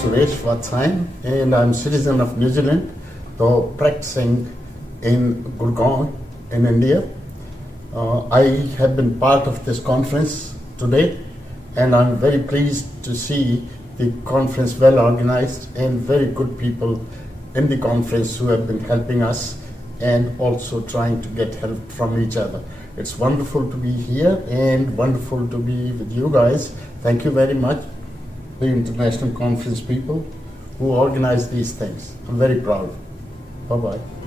Suresh Vatsyayan, and I'm citizen of New Zealand, though practicing in Gurgaon in India. I have been part of this conference today, and I'm very pleased to see the conference well organized and very good people in the conference who have been helping us and also trying to get help from each other. It's wonderful to be here and wonderful to be with you guys. Thank you very much, the international conference people who organize these things. I'm very proud. Bye-bye.